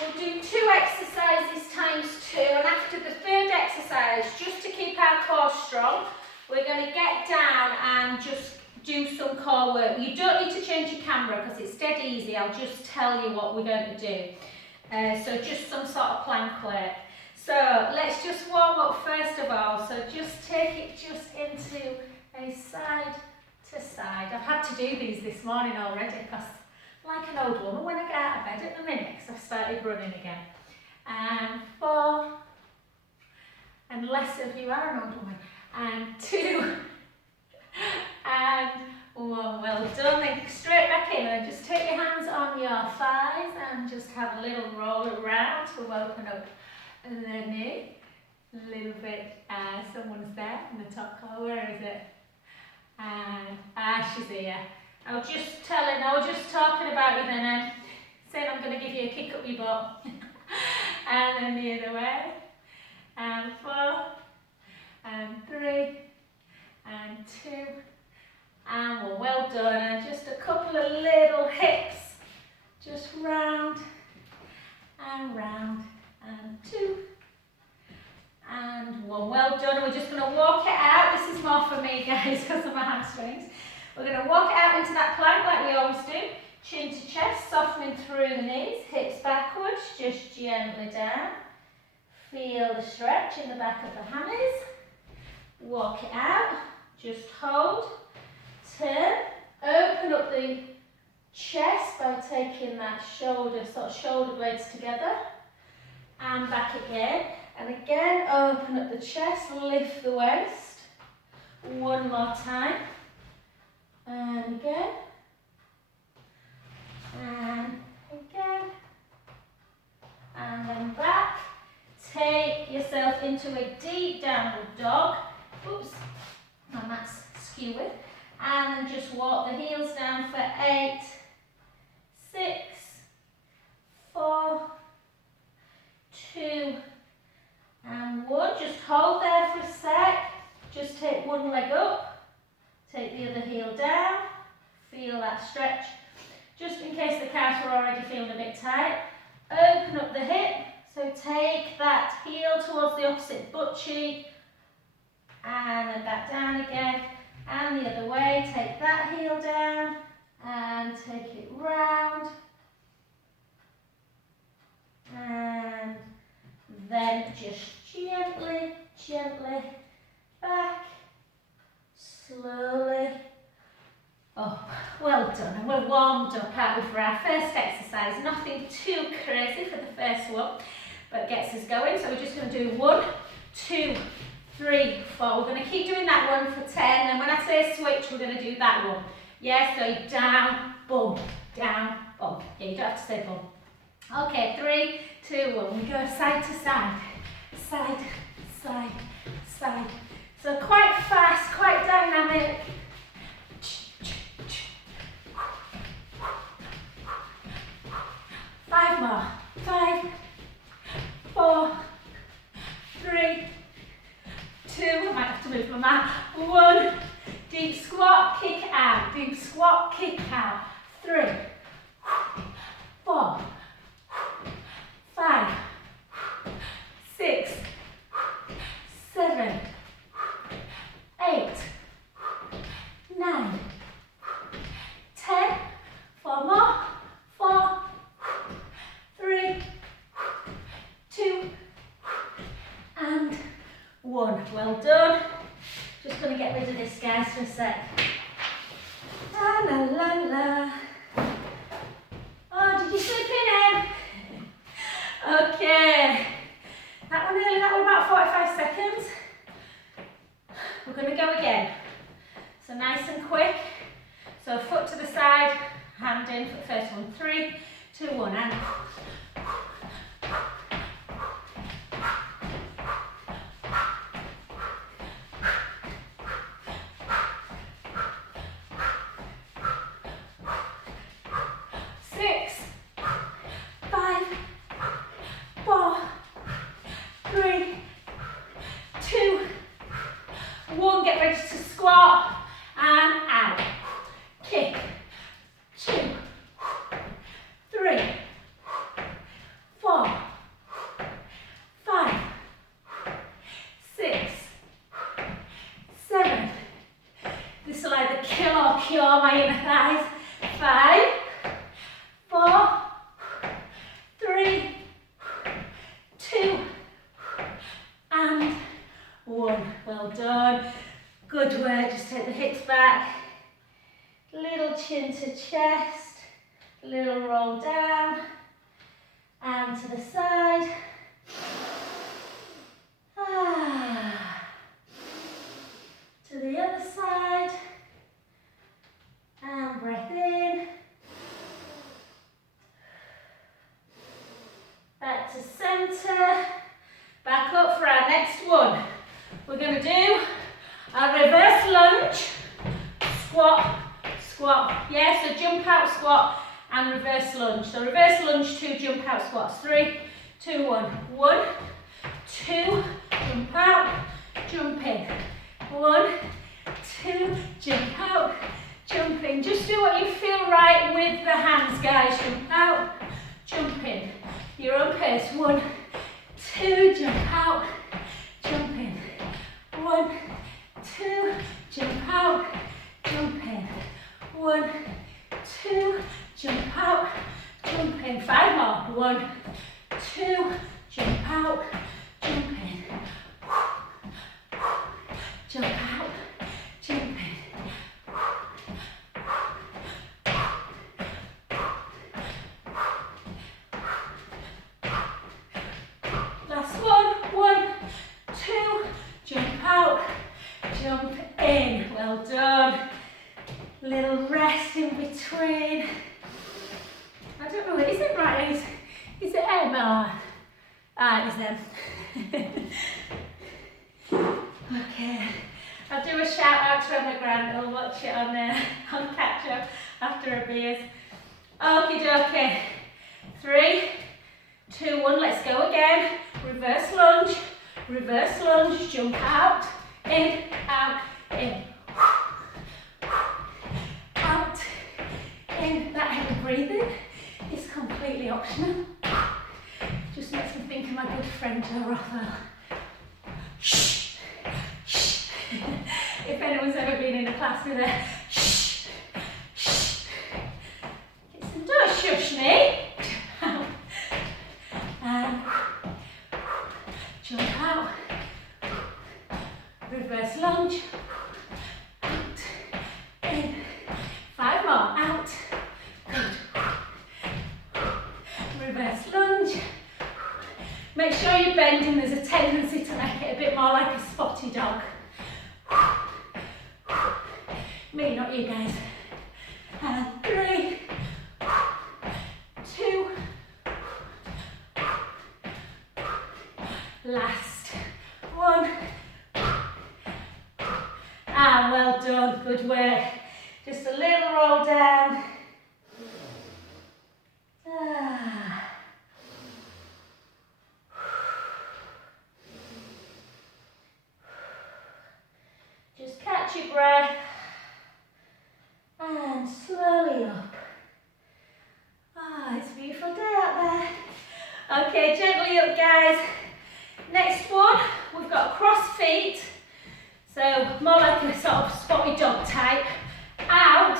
We'll do 2 exercises times 2, and after the 3rd exercise, just to keep our core strong, we're going to get down and just do some core work. You don't need to change your camera because it's dead easy. I'll just tell you what we're going to do. So just some sort of plank work. So let's just warm up first of all. So just take it just into a side to side. I've had to do these this morning already because like an old woman when I get out of bed at the minute because I've started running again. And 4, and less of you are an old woman. And 2, and 1. Well done. Then straight back in and just take your hands on your thighs and just have a little roll around to open up the knee. A little bit. Someone's there in the top corner. Where is it? And she's here. I was just talking about you then and saying I'm going to give you a kick up your butt. And then the other way. And 4, and 3, and 2, and 1. Well done. And just a couple of little hips. Just round, and round, and 2, and 1. Well done. And we're just going to walk it out. This is more for me, guys, because of my hamstrings. We're going to walk it out into that plank like we always do. Chin to chest, softening through the knees, hips backwards, just gently down. Feel the stretch in the back of the hammies. Walk it out, just hold, turn, open up the chest by taking that shoulder blades together. And back again. And again, open up the chest, lift the waist. 1 more time. And again. And again. And then back. Take yourself into a deep downward dog. Oops, my mat's skewed. And then just walk the heels down for 8, 6, 4, 2, and 1. Just hold there for a sec. Just take one leg up. Take the other heel down. Feel that stretch. Just in case the calves were already feeling a bit tight. Open up the hip. So take that heel towards the opposite butt cheek. And then back down again. And the other way. Take that heel down. And take it round. And then just gently, gently back. Slowly. Oh, well done. And we're warmed up, aren't we, for our first exercise. Nothing too crazy for the first one, but gets us going. So we're just going to do 1, 2, 3, 4. We're going to keep doing that one for 10. And when I say switch, we're going to do that one. Yeah, so down, boom, down, boom. Yeah, you don't have to say boom. Okay, 3, 2, 1. We go side to side, side, side, side. So quite fast, quite dynamic. 5 more. 5, 4, 3, 2. I might have to move my mat. 1. Deep squat, kick out. Deep squat, kick out. 3, 4, 5, 6, 7, 8, 9, 10. 4 more. 4, 3, 2, and 1. Well done. Just going to get rid of this, guys, for a sec. La la la la. Oh, did you slip in, Em? Okay. That one about 45 seconds. We're going to go again. So nice and quick. So foot to the side, hand in for the first one. 3, 2, 1, and 6, 5, 4, 3, 2, 1. Get ready to squat and out. Kick. 2, 3, chest, a little roll down, and to the side. To the other side, and breath in. Back to centre, back up for our next one. We're going to do a reverse lunge, squat, squat. Yeah, so jump out squat and reverse lunge. So reverse lunge, 2 jump out squats. 3, 2, 1. 1, 2, jump out, jump in. 1, 2, jump out, jump in. Just do what you feel right with the hands, guys. Jump out, jump in. Your own pace. 1, 2, jump out, jump in. 1, 2, jump out, jump in. 1, 2, jump out, jump in. 5 more. 1, 2, jump out, jump in. Jump out, jump in. Last one. 1, 2, jump out, jump in. Well done. Little rest in between. I don't know, is it right? Is it M? Ah, it is M. Okay. I'll do a shout out to Emma Grant. I'll watch it on catch up after a beers. Okie dokie. 3, 2, 1. Let's go again. Reverse lunge, jump out, in, out, in. Out, in. That heavy breathing is completely optional. Just makes me think of my good friend Jo Rothwell. Shh, shh. If anyone's ever been in a class with her, shh, shh. Don't shush me. And jump out. Reverse lunge. Out, in. 5 more. Out. Good. Reverse lunge. Make sure you're bending. There's a tendency to make it a bit more like a spotty dog. Me, not you guys. And 3, 2. Last 1. Ah, well done. Good work. Just a little roll down. Just catch your breath and slowly up. Ah, it's a beautiful day out there. Okay, gently up, guys. Next one, we've got cross feet. So more like a sort of spotty dog type. Out.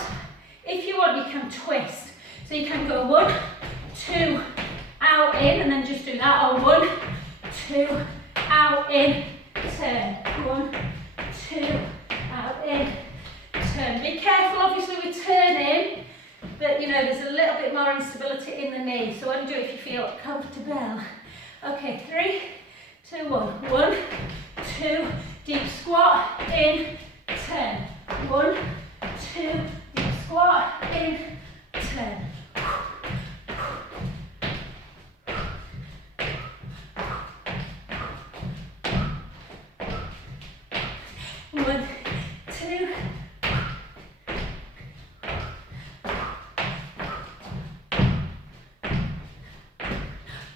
If you want, you can twist. So you can go 1, 2, out, in, and then just do that. Or 1, 2, out, in, turn. 1, 2, out, in, turn. Be careful, obviously, with turning, that, you know, there's a little bit more instability in the knee. So only do it if you feel comfortable. Okay, 3, 2, 1. 1, 2, deep squat, in, turn. 1, 2, deep squat, in, turn. One, two.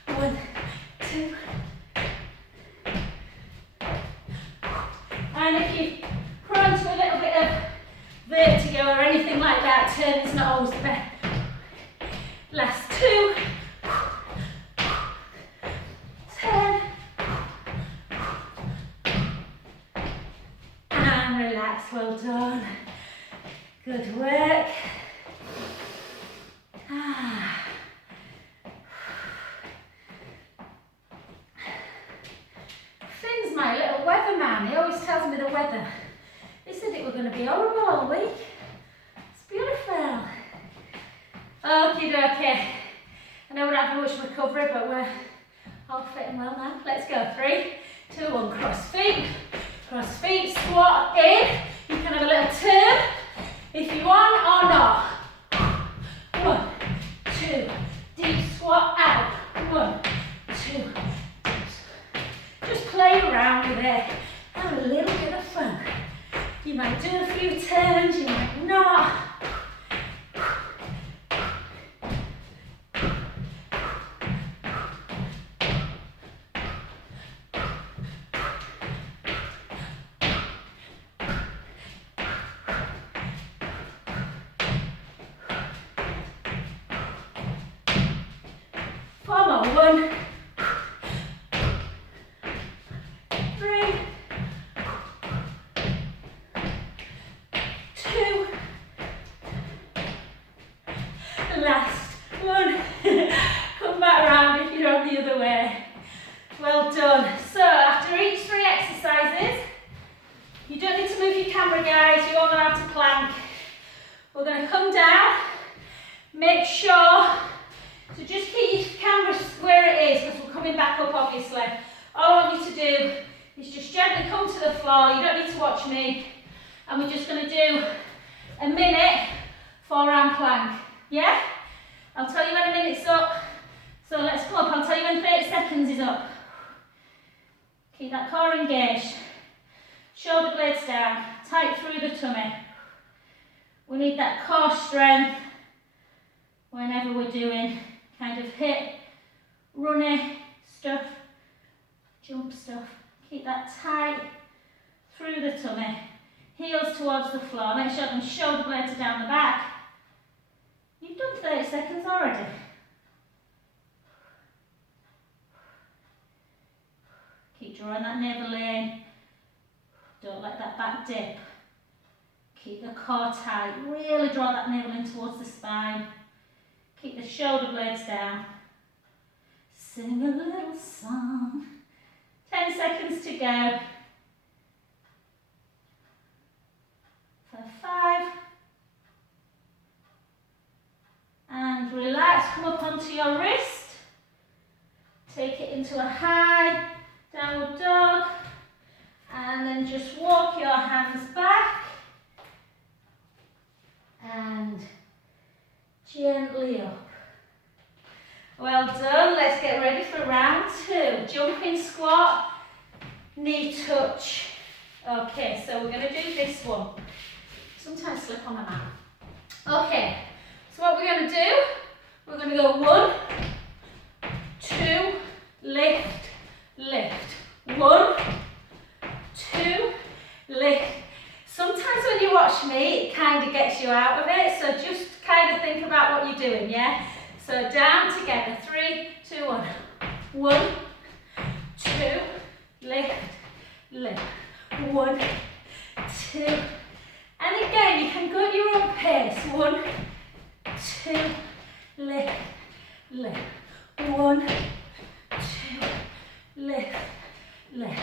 One, two. And if you prone to a little bit of vertigo or anything like that, turn is not always the best. Last 2. Turn. And relax, well done. Good work. Finn's my little weatherman. He always tells me the weather. He said it was going to be horrible all week. It's beautiful. Okie dokie. I know we're not having much recovery, but we're all fit and well now. Let's go. 3, 2, 1. Cross feet, squat in. You can have a little turn if you want or not. 1, 2, deep squat out. 1, 2. Just play around with it. Have a little bit of fun. You might do a few turns, you might not. Come on, 1, 3, 2, last 1. Come back around if you're on the other way. Well done. So after each 3 exercises, you don't need to move your camera, guys. You all know how to plank. We're going to come down. Make sure to just keep your camera where it is, because we're coming back up obviously. All I want you to do is just gently come to the floor. You don't need to watch me. And we're just going to do a minute 4-arm plank. Yeah? I'll tell you when a minute's up. So let's come up. I'll tell you when 30 seconds is up. Keep that core engaged. Shoulder blades down. Tight through the tummy. We need that core strength whenever we're doing kind of hit, runny stuff, jump stuff. Keep that tight through the tummy. Heels towards the floor. Make sure them shoulder blades are down the back. You've done 30 seconds already. Keep drawing that navel in. Don't let that back dip. Keep the core tight. Really draw that navel in towards the spine. Keep the shoulder blades down. Sing a little song. 10 seconds to go. For 5. And relax. Come up onto your wrist. Take it into a high downward dog. And then just walk your hands back. And gently up. Well done. Let's get ready for round 2. Jumping squat, knee touch. Okay, so we're going to do this one. Sometimes slip on the mat. Okay, so what we're going to do, we're going to go 1, 2, lift, lift. 1, 2, lift. Sometimes when you watch me, it kind of gets you out of it, so just kind of think about what you're doing, yeah? So down together, 3, 2, 1. 1, 2, lift, lift. 1, 2. And again, you can go at your own pace. 1, 2, lift, lift. 1, 2, lift, lift.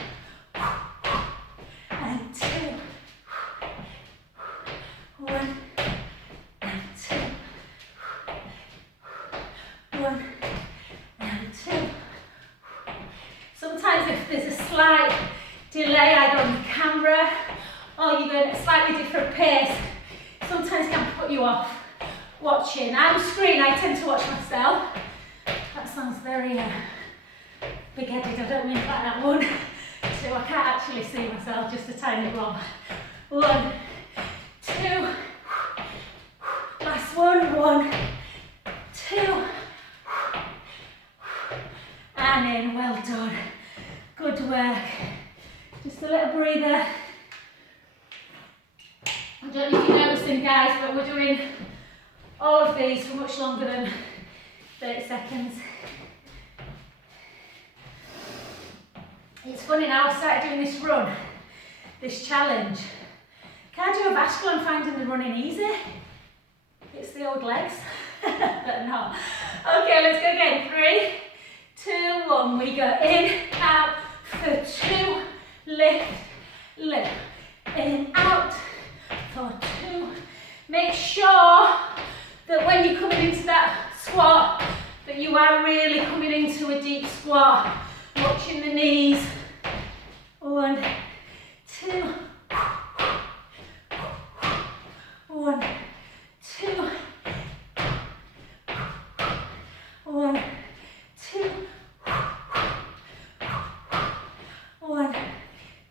And 2. 1 and 2. 1 and 2. Sometimes if there's a slight delay either on the camera or you're going at a slightly different pace, sometimes can put you off watching. I'm screen, I tend to watch myself. That sounds very big-headed, I don't mean it like that. 1, 2, I can't actually see myself, just a tiny bit wrong. 1, 2, last one, 1, 2, and in, well done, good work, just a little breather. I don't know if you're noticing, guys, but we're doing all of these for much longer than 30 seconds. It's funny now, I started doing this run, this challenge. Cardiovascular, I'm finding the running easy. It's the old legs, but no. Okay, let's go again. 3, 2, 1. We go in, out, for 2, lift, lift. In, out, for 2. Make sure that when you're coming into that squat, but you are really coming into a deep squat. Watching the knees. 1, 2. 1, 2. 1, 2. 1,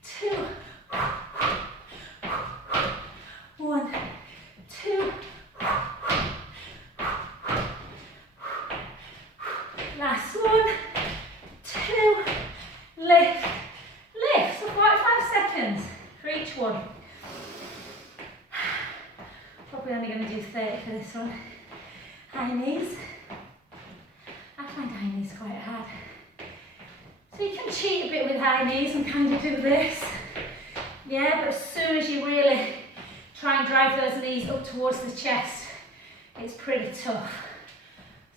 2. 1, 2. Last 1, 2. Lift, lift. So 45 seconds for each one. Probably only going to do 30 for this one. High knees. I find high knees quite hard. So you can cheat a bit with high knees and kind of do this. Yeah, but as soon as you really try and drive those knees up towards the chest, it's pretty tough.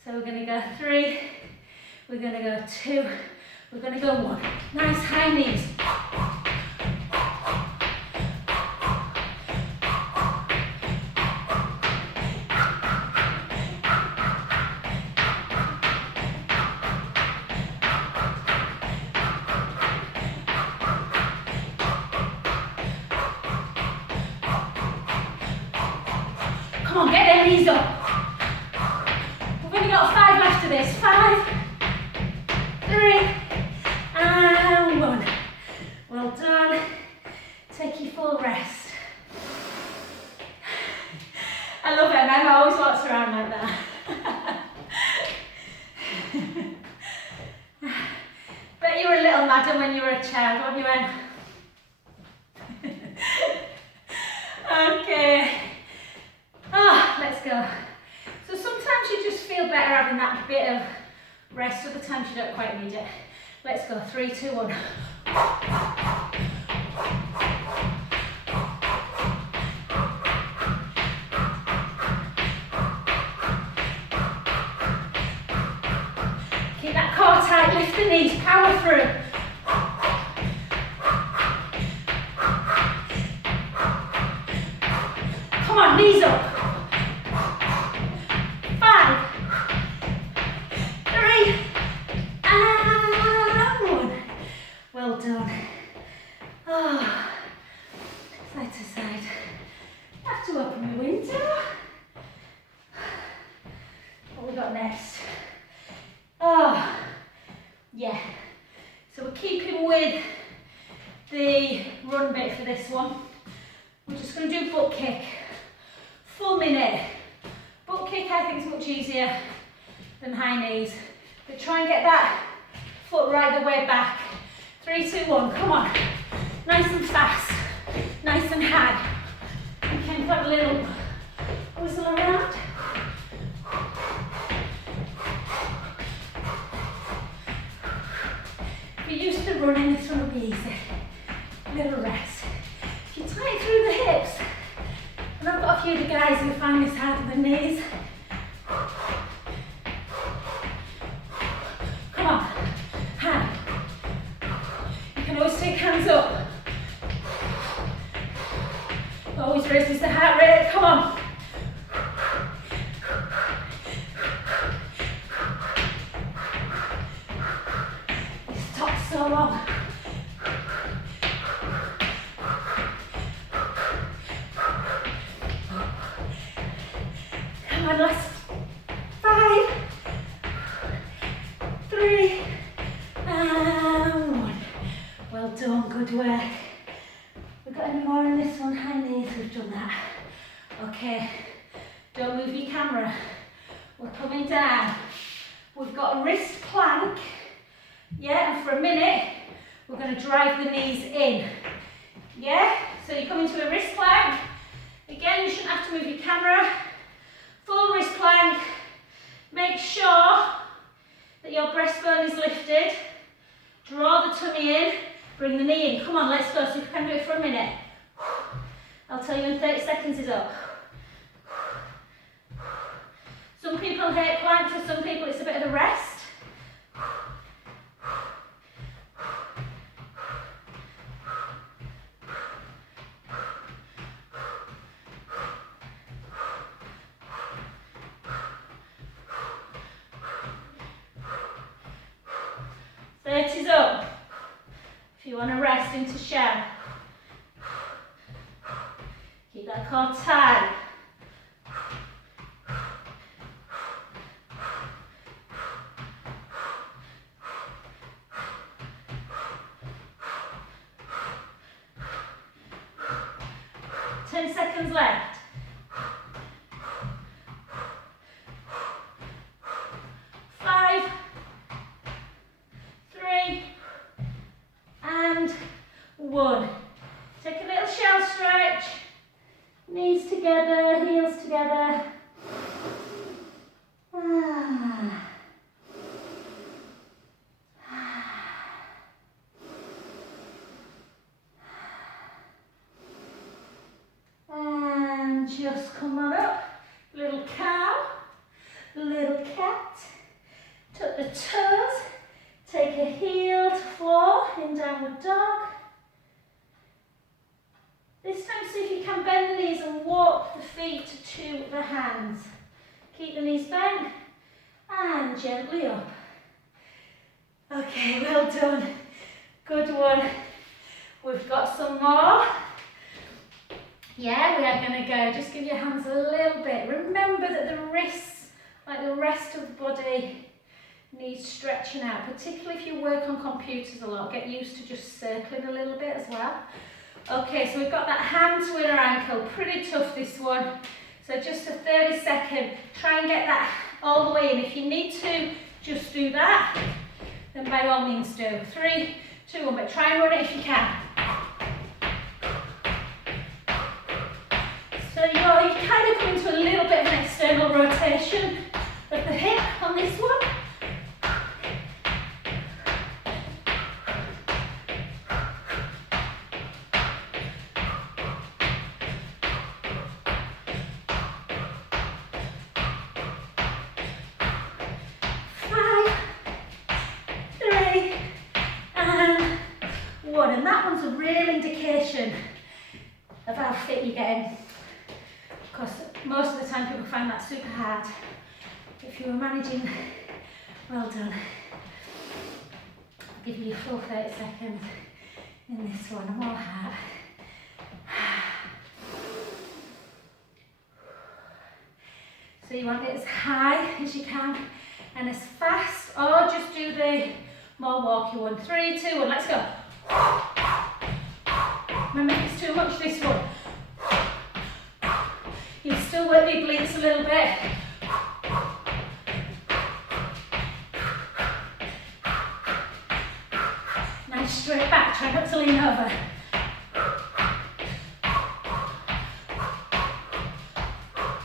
So we're going to go 3, we're going to go 2, we're going to go 1. Nice high knees. Come on, get their knees up. We've only got 5 left of this. 5, 3, and 1. Well done. Take your full rest. I love it, Emma always walks around like that. Bet you were a little madam when you were a child, weren't you, Em? Okay. Let's go. So sometimes you just feel better having that bit of rest, other times you don't quite need it. Let's go. 3, 2, 1. Keep that core tight, lift the knees, power through. Come on, knees up. 5, 3, and 1. Well done. Oh, side to side. Have to open the window. What we got next? Oh, yeah. So we're keeping with the run bit for this one. We're just going to do butt kick. Full minute. Butt kick I think is much easier than high knees. But try and get that foot right the way back. 3, 2, 1, come on. Nice and fast. Nice and hard. You can put a little whistle around. If you're used to running, this one will be easy. A little rest. If you tighten through the hips, and I've got a few of the guys who find this harder than knees. Come on, hand. You can always take hands up. Always raises the heart rate, come on. This top's so long. Come on, last 5, 3, and 1. Well done, good work. We've got any more in this one? High knees, we've done that. Okay, don't move your camera. We're coming down. We've got a wrist plank. Yeah, and for a minute, we're going to drive the knees in. Yeah, so you come into a wrist plank. Again, you shouldn't have to move your camera. Full wrist plank. Make sure that your breastbone is lifted. Draw the tummy in. Bring the knee in. Come on, let's go. So you can do it for a minute. I'll tell you when 30 seconds is up. Some people hate plank, for some people it's a bit of a rest. 30's up. If you want to rest into shell. Keep that core tight. 10 seconds left. 5, 3, and 1. Take a little shell stretch. Knees together, heels together. And just come on up. Little cow, little cat. Tuck the toes. Take a heel to floor in downward dog. This time see if you can bend the knees and walk the feet to the hands. Keep the knees bent and gently up. Okay, well done. Good one. We've got some more. Yeah, we are going to go. Just give your hands a little bit. Remember that the wrists, like the rest of the body, needs stretching out, particularly if you work on computers a lot. Get used to just circling a little bit as well. Okay, so we've got that hand to inner ankle. Pretty tough, this one. So just a 30-second. Try and get that all the way in. If you need to just do that, then by all means do. 3, 2, 1, but try and run it if you can. So you kind of come into a little bit of an external rotation of the hip on this one. And that one's a real indication of how fit you're getting. Because most of the time people find that super hard. If you were managing, well done. I'll give you a full 30 seconds in this one. I'm all heart. So you want it as high as you can and as fast, or just do the more walky one. 3, 2, 1, let's go. Remember, if it's too much, this one. You still work the obliques a little bit. Nice straight back, try not to lean over.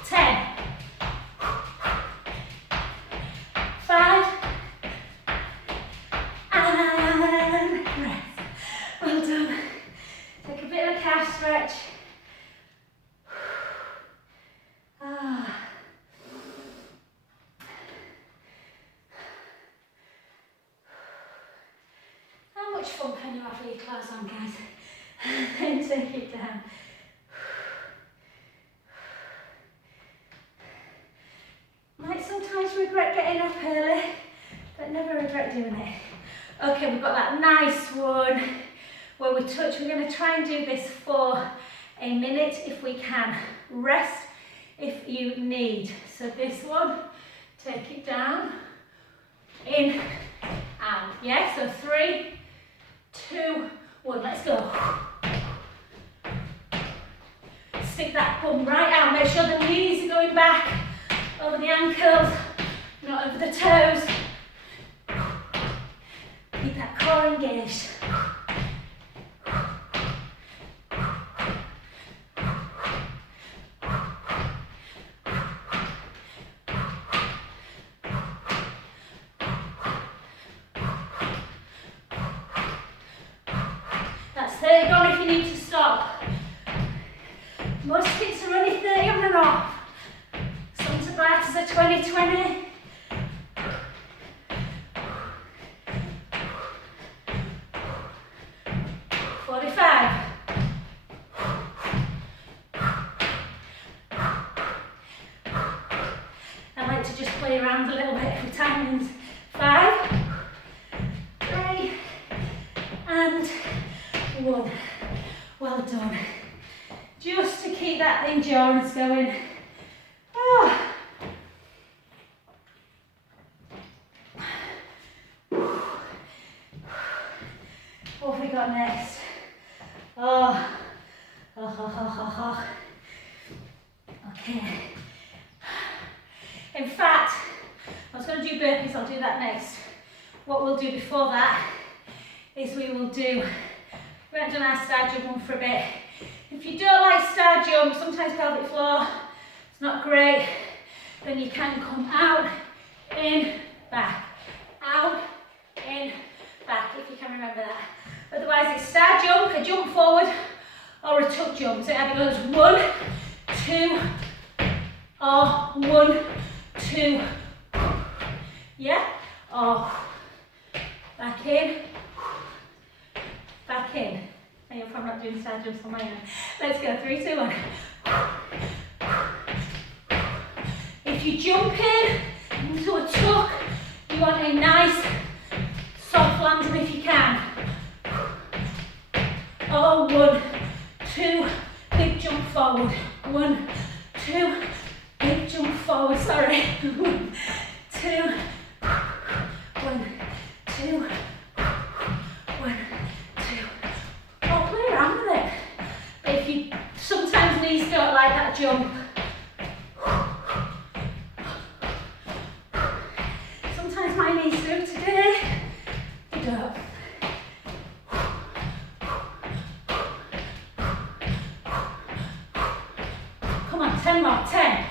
10, 5, and rest. Well done. Take a bit of a calf stretch. How much fun can you have with your clothes on, guys? And take it down. Might sometimes regret getting up early, but never regret doing it. Okay, we've got that nice one where we touch. We're going to try and do this for a minute if we can. Rest if you need. So this one, take it down, in, out. Yeah, so 3, 2, 1, let's go. Stick that bum right out. Make sure the knees are going back over the ankles, not over the toes. Keep that core engaged. That's 30 gone if you need to stop. Most kids are only 30 on and off. Some Tabatas are 20-20. 45. I like to just play around a little bit for timings. 5, 3, keep that endurance going. Oh. What have we got next? Oh. Okay. In fact, I was going to do burpees, I'll do that next. What we'll do before that is we haven't done our star jump one for a bit. If you don't like star jump, sometimes pelvic floor, it's not great, then you can come out, in, back, out, in, back, if you can remember that. Otherwise it's star jump, a jump forward, or a tuck jump. So it either goes 1, 2, or 1, 2, yeah, or back in, back in. I hope I'm not doing side jumps on my own. Let's go, 3, 2, 1. If you jump in into a tuck, you want a nice soft landing if you can. Oh, 1, 2, big jump forward. 1, 2, big jump forward, sorry. 1, 2, 1, 2, 1, 2. Oh, play around with it. But if you, sometimes knees don't like that jump. Sometimes my knees do, today they don't. Come on, 10 more, 10.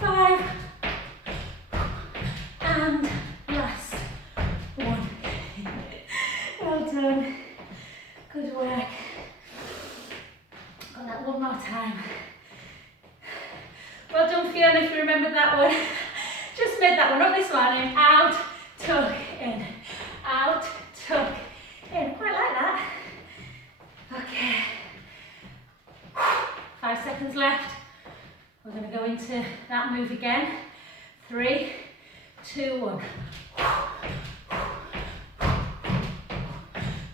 5. And last 1. Well done. Good work. Got that one more time. Well done, Fiona, if you remembered that one. Just made that one up this morning. Out, tuck, in. Out, tuck, in. Quite like that. Okay. 5 seconds left. We're going to go into that move again. 3, 2, 1.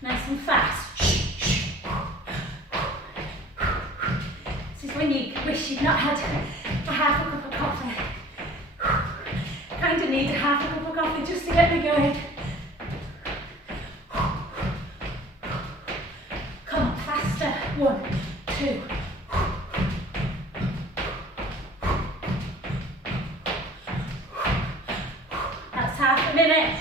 Nice and fast. This is when you wish you'd not had a half a cup of coffee. Kind of need a half a cup of coffee just to get me going. Come on, faster. 1, 2. That's half a minute.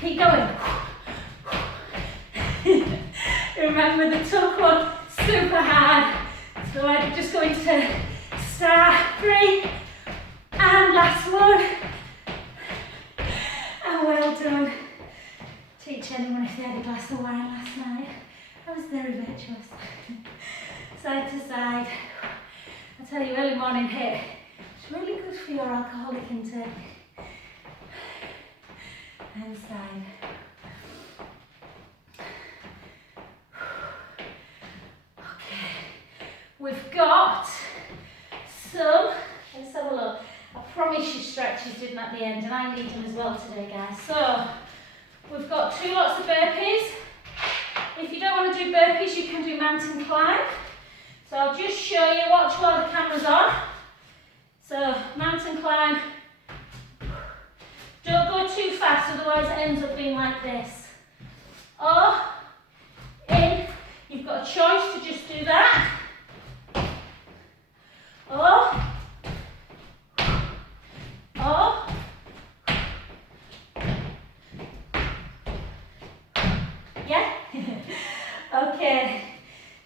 Keep going. Remember the tuck one, super hard. So I'm just going to start 3 and last one. And well done. Teach anyone if they had a glass of wine last night. I was very virtuous. Side to side. I tell you, early morning Hiit, it's really good for your alcoholic intake. And side. Okay, we've got some, let's have a look. I promise you stretches didn't at the end, and I need them as well today, guys. So, we've got 2 lots of burpees. If you don't want to do burpees, you can do mountain climb. So I'll just show you, watch while the camera's on. So, mountain climb. Don't go too fast, otherwise it ends up being like this. Or, in, you've got a choice to just do that. Or, yeah? Okay,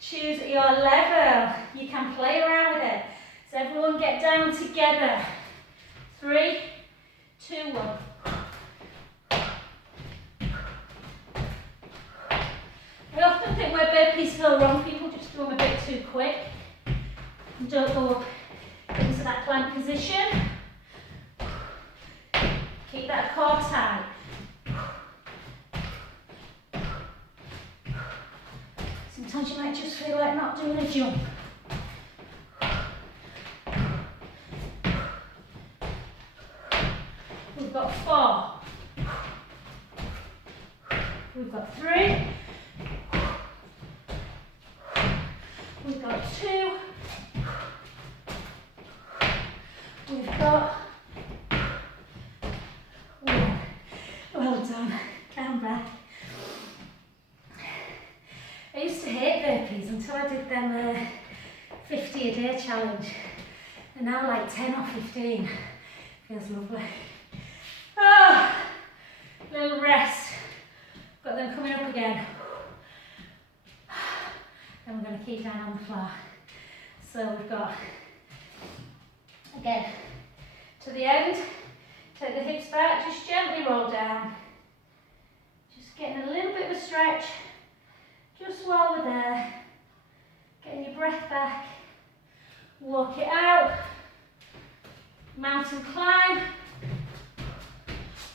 choose your level. You can play around with it. So everyone get down together. 3, 2, 1. I often think where burpees feel wrong, people just do them a bit too quick. And don't go up into that plank position. Keep that core tight. Sometimes you might just feel like not doing a jump. We've got 4. We've got 3. We've got 2. We've got 1. Well done. Down back. I used to hate burpees until I did them 50 a day challenge. And now like 10 or 15. Feels lovely. Oh, little rest. Got them coming up again. Then we're going to keep down on the floor. So we've got, again, to the end, take the hips back, just gently roll down. Just getting a little bit of a stretch, just while we're there. Getting your breath back. Walk it out. Mountain climb.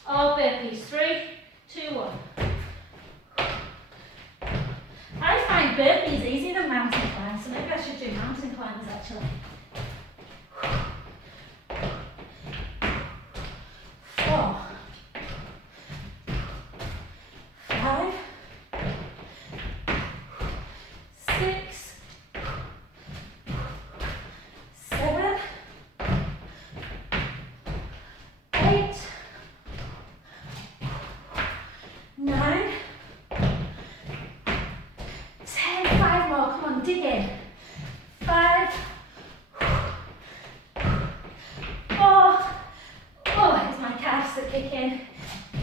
Or burpees. 3, 2, 1. I find burpees easier than mountain climbs, so maybe I should do mountain climbers actually. 4, 5, 6, 7, 8, 9, 10, 5 more, come on, dig in. 5, 4, oh, it's my calves that kick in.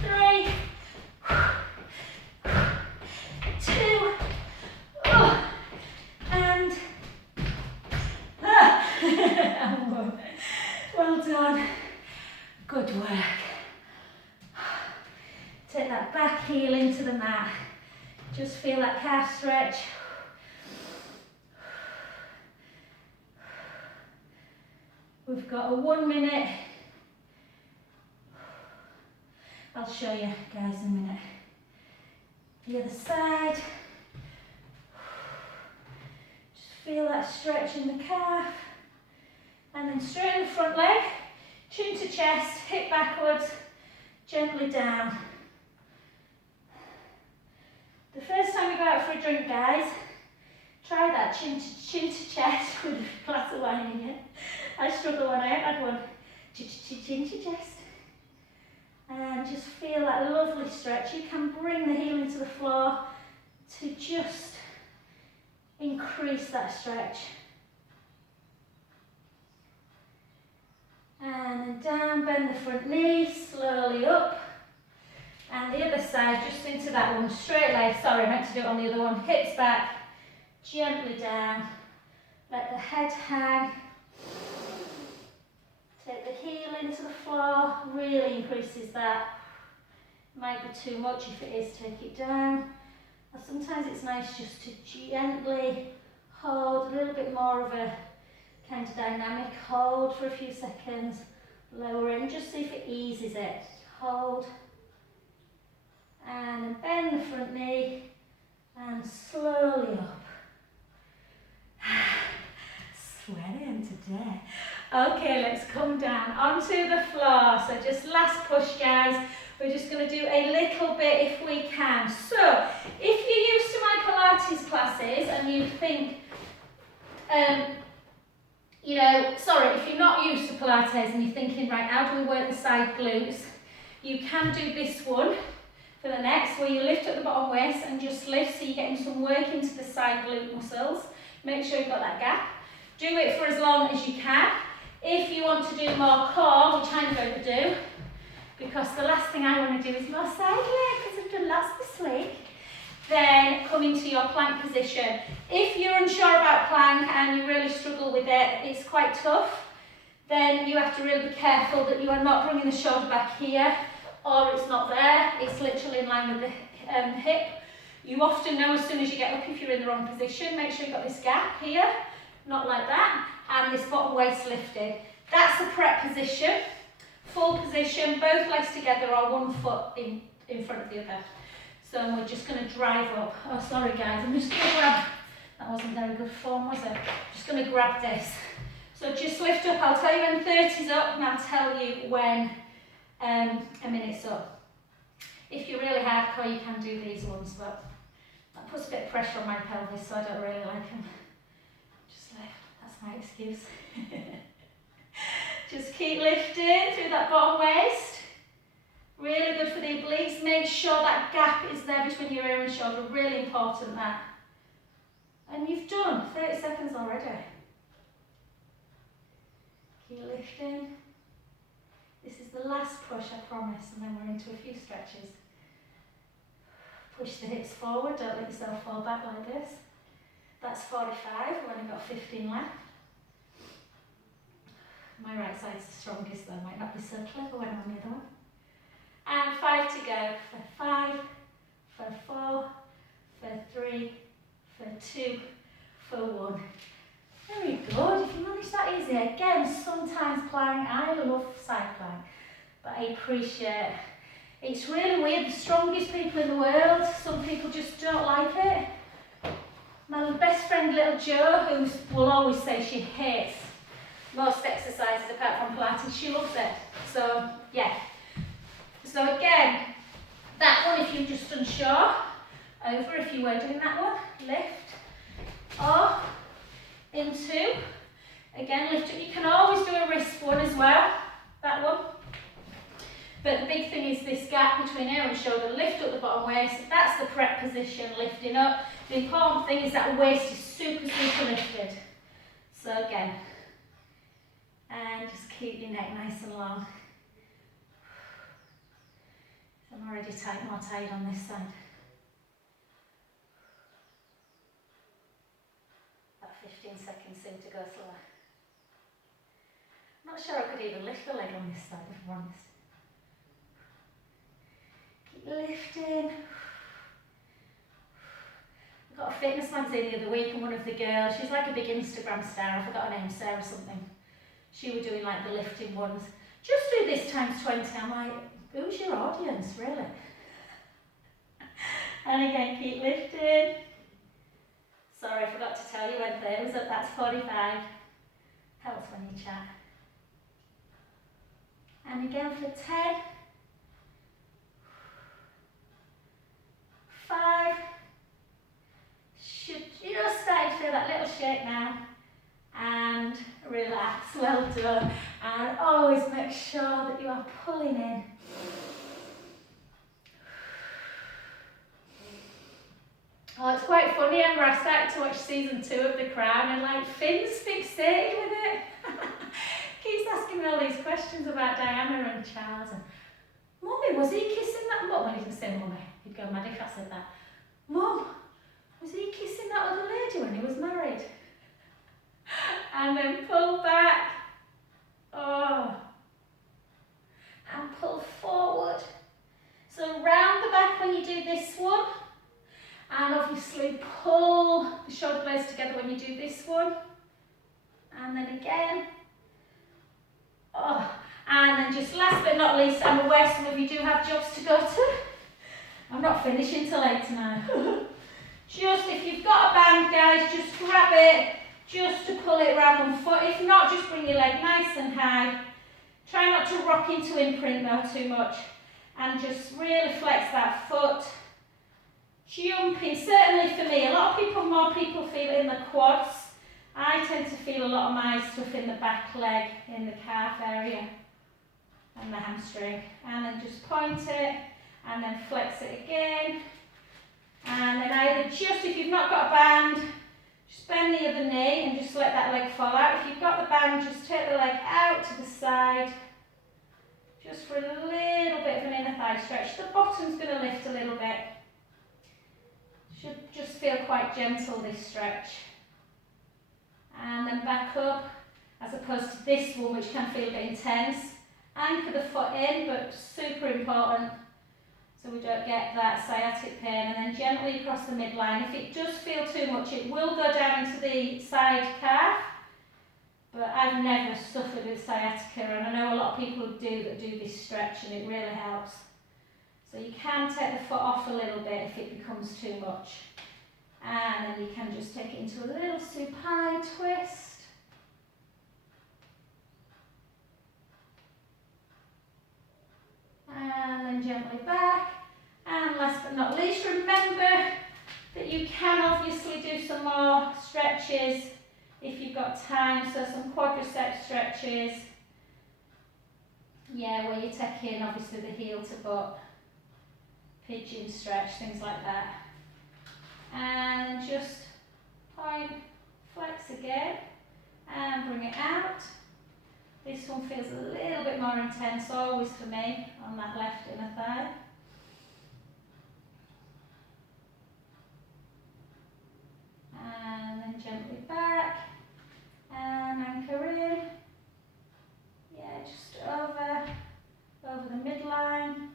3, 2, oh, and, and 1. Well done. Good work. Take that back heel into the mat. Just feel that calf stretch. We've got a 1 minute. I'll show you guys in a minute. The other side. Just feel that stretch in the calf. And then straighten the front leg. Chin to chest, hip backwards, gently down. The first time you go out for a drink, guys, try that chin to chest with a glass of wine in it. I struggle when I haven't had one. Chin to chest. And just feel that lovely stretch. You can bring the heel into the floor to just increase that stretch. And then down, bend the front knee, slowly up. And the other side, just into that one, straight leg. Sorry, I meant to do it on the other one. Hips back, gently down. Let the head hang. Take the heel into the floor, really increases that. Might be too much, if it is, take it down. Or sometimes it's nice just to gently hold, a little bit more of a kind of dynamic hold for a few seconds. Lower in, just see if it eases it. Hold. And then bend the front knee and slowly up. Sweating today. Okay, let's come down onto the floor. So just last push, guys. We're just going to do a little bit if we can. So, if you're used to my Pilates classes and you think, if you're not used to Pilates and you're thinking, right, how do we work the side glutes? You can do this one for the next, where you lift at the bottom waist and just lift, so you're getting some work into the side glute muscles. Make sure you've got that gap. Do it for as long as you can. If you want to do more core, which I'm going to do, because the last thing I want to do is more side leg, because I've done lots this week, then come into your plank position. If you're unsure about plank and you really struggle with it, it's quite tough, then you have to really be careful that you are not bringing the shoulder back here, or it's not there, it's literally in line with the hip. You often know as soon as you get up if you're in the wrong position. Make sure you've got this gap here, not like that, and this bottom waist lifted. That's the prep position. Full position, both legs together or one foot in front of the other. So we're just going to drive up. Oh, sorry guys, I'm just going to grab That wasn't very good form, was it? Just going to grab this. So just lift up. I'll tell you when 30's up, and I'll tell you when a minute's up. If you're really hardcore, you can do these ones, but that puts a bit of pressure on my pelvis, so I don't really like them. Just lift. That's my excuse. Just keep lifting through that bottom waist. Really good for the obliques. Make sure that gap is there between your ear and shoulder. Really important, that. And you've done 30 seconds already. Keep lifting. This is the last push, I promise, and then we're into a few stretches. Push the hips forward, don't let yourself fall back like this. That's 45, we've only got 15 left. My right side's the strongest though, might not be so clever when I'm on the other one. And 5 to go. For 5, for 4, for 3, for 2, for 1. Very good. If you manage that easy, again, sometimes plank, I love side plank, but I appreciate it's really weird. The strongest people in the world, some people just don't like it. My best friend, little Jo, who will always say she hates most exercises apart from Pilates, she loves it. So, yeah. So again, that one if you're just unsure, over if you were doing that one, lift, or into, again lift up. You can always do a wrist one as well, that one. But the big thing is this gap between ear and shoulder, lift up the bottom waist, that's the prep position, lifting up. The important thing is that waist is super lifted. So again, and just keep your neck nice and long. I'm already more tired on this side. That 15 seconds seemed to go slower. I'm not sure I could even lift the leg on this side, if I'm honest. Keep lifting. I got a fitness magazine the other week, and one of the girls, she's like a big Instagram star, I forgot her name, Sarah something. She was doing like the lifting ones. Just do this times 20. I'm like, who's your audience, really? And again, keep lifting. Sorry, I forgot to tell you when 30 was up, that's 45. Helps when you chat. And again for 10. 5. Should just start to feel that little shake now. And relax, well done. And always make sure that you are pulling in. Oh, it's quite funny, Amber. I started to watch season 2 of The Crown and like Finn's fixated with it. Keeps asking me all these questions about Diana and Charles. And, Mummy, was he kissing that mum? Well, he didn't say mummy. He'd go mad if I said that. Mum, was he kissing that other lady when he was married? And then pull back. Oh. And pull forward. So round the back when you do this one. And obviously pull the shoulder blades together when you do this one. And then again. Oh. And then just last but not least, I'm aware some of you do have jobs to go to. I'm not finishing till 8 tonight. Just if you've got a band, guys, just grab it. Just to pull it around one foot. If not, just bring your leg nice and high. Try not to rock into imprint though too much. And just really flex that foot. Jumping, certainly for me, more people feel it in the quads. I tend to feel a lot of my stuff in the back leg, in the calf area and the hamstring. And then just point it and then flex it again. And then either just, if you've not got a band, just bend the other knee and just let that leg fall out. If you've got the band, just take the leg out to the side. Just for a little bit of an inner thigh stretch. The bottom's going to lift a little bit. Should just feel quite gentle, this stretch. And then back up, as opposed to this one, which can feel a bit intense. Anchor the foot in, but super important, so we don't get that sciatic pain. And then gently across the midline. If it does feel too much, it will go down into the side calf. But I've never suffered with sciatica, and I know a lot of people do that do this stretch, and it really helps. So you can take the foot off a little bit if it becomes too much. And then you can just take it into a little supine twist. And then gently back. And last but not least, remember that you can obviously do some more stretches if you've got time. So some quadricep stretches. Yeah, where you're taking obviously the heel to butt, pigeon stretch, things like that. And just point, flex again, and bring it out. This one feels a little bit more intense always for me on that left inner thigh. And then gently back, and anchor in. Yeah, just over the midline.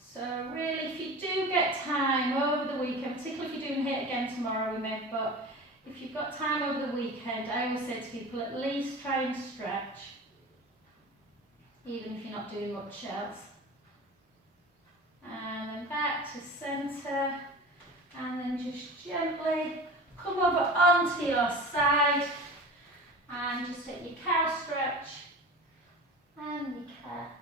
So really, if you do get time over the weekend, particularly if you're doing Hiit again tomorrow, but if you've got time over the weekend, I always say to people, at least try and stretch, even if you're not doing much else. And then back to centre, and then just gently come over onto your side, and just take your cow stretch, and your cat,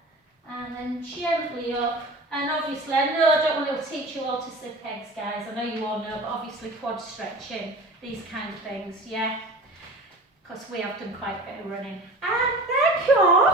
and then gently up. And obviously, I know I don't want to teach you all to sit pegs, guys, I know you all know, but obviously quad stretching, these kind of things, yeah? Because we have done quite a bit of running. And thank you!